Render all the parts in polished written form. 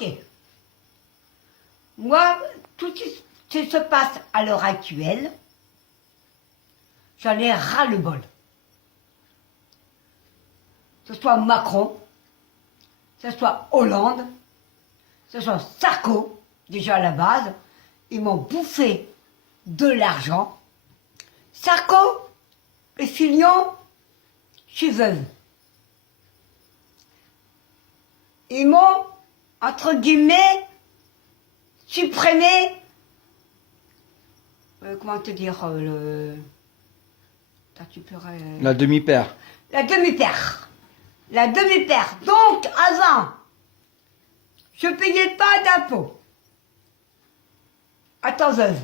Ok. Moi, tout ce qui se passe à l'heure actuelle, j'en ai ras-le-bol. Que ce soit Macron, que ce soit Hollande, que ce soit Sarko, déjà à la base, ils m'ont bouffé de l'argent. Sarko et Fillon, je suis veuve. Ils m'ont, entre guillemets, supprimé, comment te dire, tu pleurais, La demi-paire. La demi-paire. La demi-paire. Donc, avant, je ne payais pas d'impôts. Attends, veuve.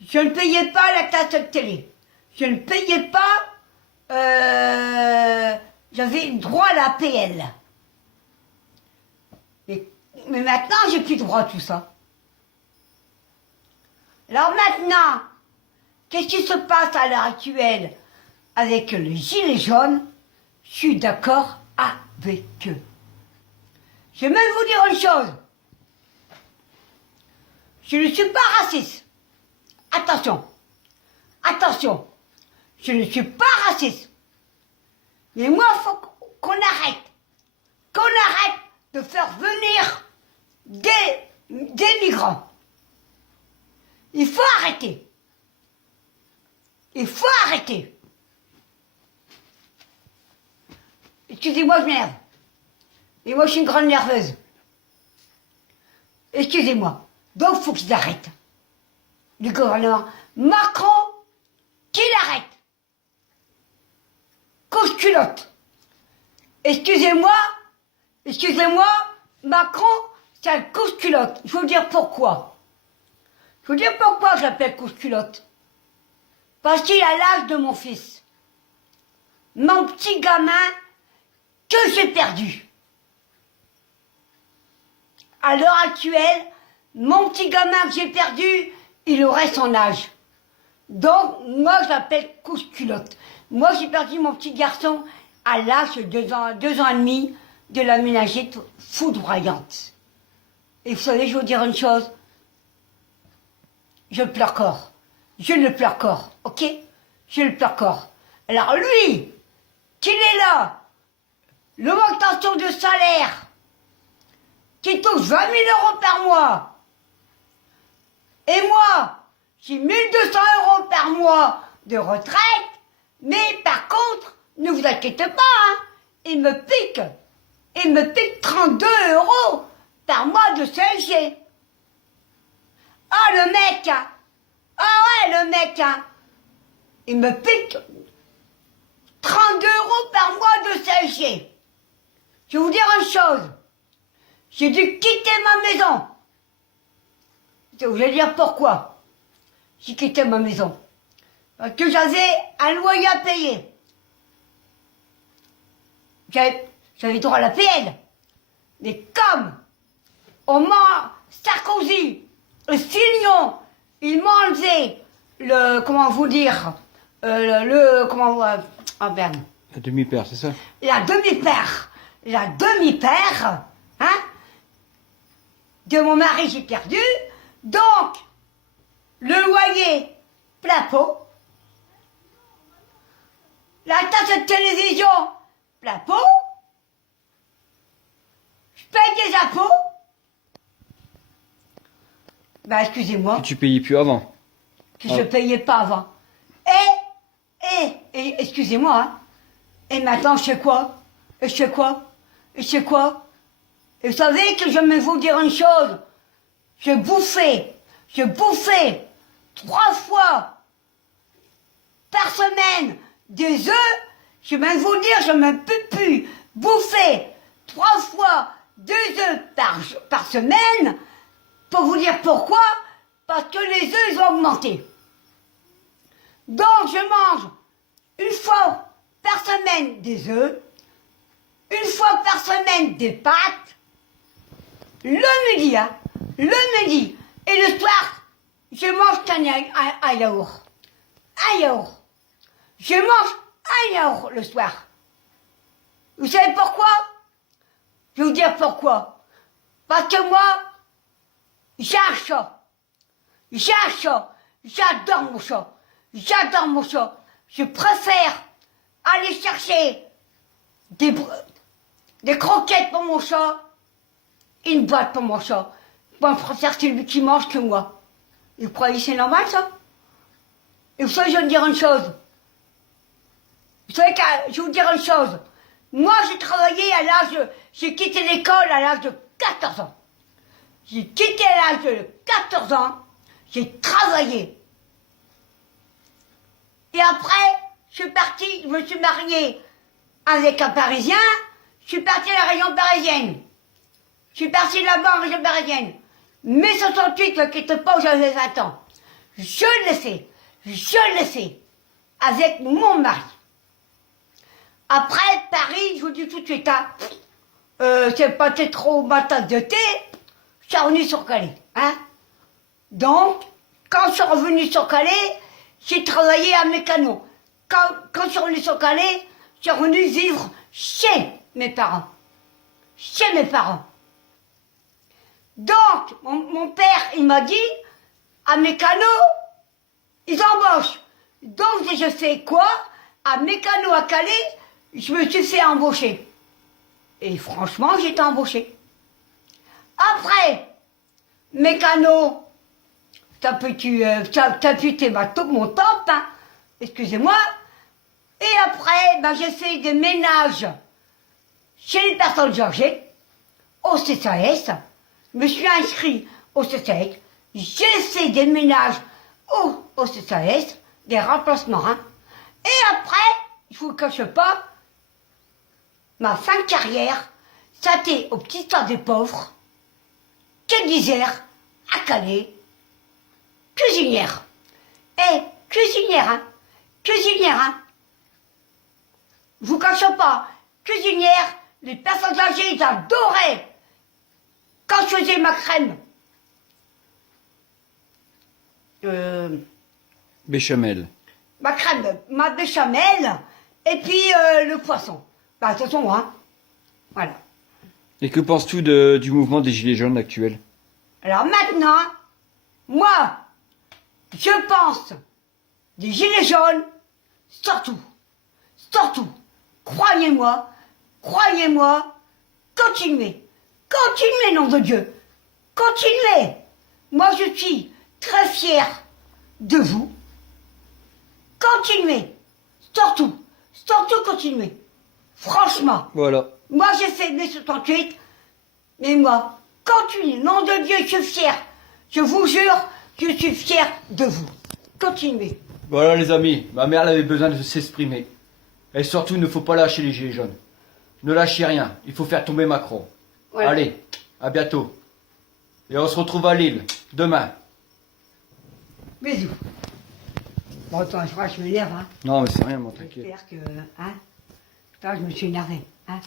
Je ne payais pas la taxe de télé. Je ne payais pas... j'avais droit à la PL. Mais maintenant, j'ai plus droit à tout ça. Alors maintenant, qu'est-ce qui se passe à l'heure actuelle avec les gilets jaunes? Je suis d'accord avec eux. Je vais même vous dire une chose. Je ne suis pas raciste. Attention. Attention. Je ne suis pas raciste. Mais moi, il faut qu'on arrête. Qu'on arrête de faire venir des migrants. Il faut arrêter. Il faut arrêter. Excusez-moi, je m'énerve. Et moi, je suis une grande nerveuse. Excusez-moi. Donc, il faut qu'ils arrêtent. Le gouvernement Macron, qu'il arrête. Couche-culotte. Excusez-moi, Macron, c'est un couche-culotte. Je vais vous dire pourquoi. Je vais vous dire pourquoi je l'appelle couche-culotte. Parce qu'il a l'âge de mon fils. Mon petit gamin que j'ai perdu. À l'heure actuelle, mon petit gamin que j'ai perdu, il aurait son âge. Donc, moi, je l'appelle couche-culotte. Moi, j'ai perdu mon petit garçon à l'âge de 2 ans et demi, de la ménagère foudroyante. Et vous savez, je vais vous dire une chose. Je pleure corps. Je le pleure corps, ok? Je le pleure corps. Alors lui, qu'il est là, l'augmentation de salaire, qui touche 20 000 € par mois, et moi, j'ai 1 200 € par mois de retraite, mais par contre, ne vous inquiétez pas, hein, il me pique 32 € par mois de CSG. Ah, le mec, hein. Ah ouais, le mec, hein. Il me pique 32 € par mois de CSG. Je vais vous dire une chose. J'ai dû quitter ma maison. Vous allez dire pourquoi j'ai quitté ma maison. Parce que j'avais un loyer à payer. J'avais droit à la PL. Mais comme on m'a Sarkozy, le Fillon, ils m'ont enlevé le, comment vous dire, comment, oh merde. La demi-paire, c'est ça? La demi-paire, hein, de mon mari j'ai perdu, donc, le loyer, plein pot, la taxe de télévision, plein pot, je paye des impôts, ben excusez-moi. Que tu payais plus avant. Que je payais pas avant. Et excusez-moi, hein. Et maintenant, je sais quoi? Et vous savez que je vais vous dire une chose. Je bouffais 3 fois par semaine des œufs. Je vais même vous dire, je ne peux plus bouffer 3 fois 2 œufs par semaine. Pour vous dire pourquoi? Parce que les œufs, ils ont augmenté. Donc, je mange 1 fois par semaine des œufs, 1 fois par semaine des pâtes, le midi, hein, le midi. Et le soir, je mange un yaourt. Un yaourt. Je mange un yaourt le soir. Vous savez pourquoi? Je vais vous dire pourquoi. Parce que moi, j'ai un chat. J'ai un chat. J'adore mon chat. J'adore mon chat. Je préfère aller chercher des croquettes pour mon chat, une boîte pour mon chat. Moi, je préfère celui qui mange que moi. Et vous croyez que c'est normal, ça? Et vous savez, je vais vous dire une chose. Vous savez que je vais vous dire une chose. Moi, j'ai travaillé à j'ai quitté l'école à l'âge de 14 ans. J'ai quitté à l'âge de 14 ans. J'ai travaillé. Et après, je suis partie, je me suis mariée avec un Parisien. Je suis partie à la région parisienne. Je suis partie là-bas en région parisienne. Mai 68, ne quitte pas où j'avais 20 ans. Je le sais, avec mon mari. Après, Paris, je vous dis tout de suite, hein, c'est pas trop ma tasse de thé, je suis revenue sur Calais. Hein. Donc, quand je suis revenue sur Calais, j'ai travaillé à Mécano. Quand je suis revenue sur Calais, je suis revenue vivre chez mes parents. Chez mes parents. Donc, mon père, il m'a dit, à Mécano, ils embauchent. Donc, je sais quoi, à Mécano à Calais, je me suis fait embaucher. Et franchement, j'ai été embauchée. Après, Mécano, t'as pu bateau, mon top, hein, excusez-moi. Et après, ben, j'ai fait des ménages chez les personnes âgées, au CCAS. Je me suis inscrit au CCAS. J'ai fait des ménages au CCAS, des remplacements. Hein. Et après, il ne vous cache pas, ma fin de carrière, ça a été au petit stade des pauvres, quai d'Isère, à Calais, cuisinière. Cuisinière, hein. Cuisinière, hein. Je vous cache pas, cuisinière, les personnes âgées, ils adoraient quand je faisais ma crème. Béchamel. Ma crème, ma béchamel, et puis le poisson. Bah, de toute façon, hein. Voilà. Et que penses-tu du mouvement des Gilets jaunes actuel? Alors maintenant, moi, je pense des gilets jaunes, surtout, croyez-moi, continuez, nom de Dieu, continuez. Moi, je suis très fière de vous. Continuez, surtout, continuez. Franchement. Voilà. Moi, j'ai fait mai 68, mais moi, continuez, nom de Dieu, je suis fière. Je vous jure, je suis fière de vous. Continuez. Voilà les amis, ma mère elle avait besoin de s'exprimer. Et surtout, il ne faut pas lâcher les Gilets jaunes. Ne lâchez rien, il faut faire tomber Macron. Voilà. Allez, à bientôt. Et on se retrouve à Lille, demain. Bisous. Bon, attends, je crois que je m'énerve, hein. Non mais c'est rien, moi t'inquiète. J'espère que, hein. Putain, je me suis énervé, hein.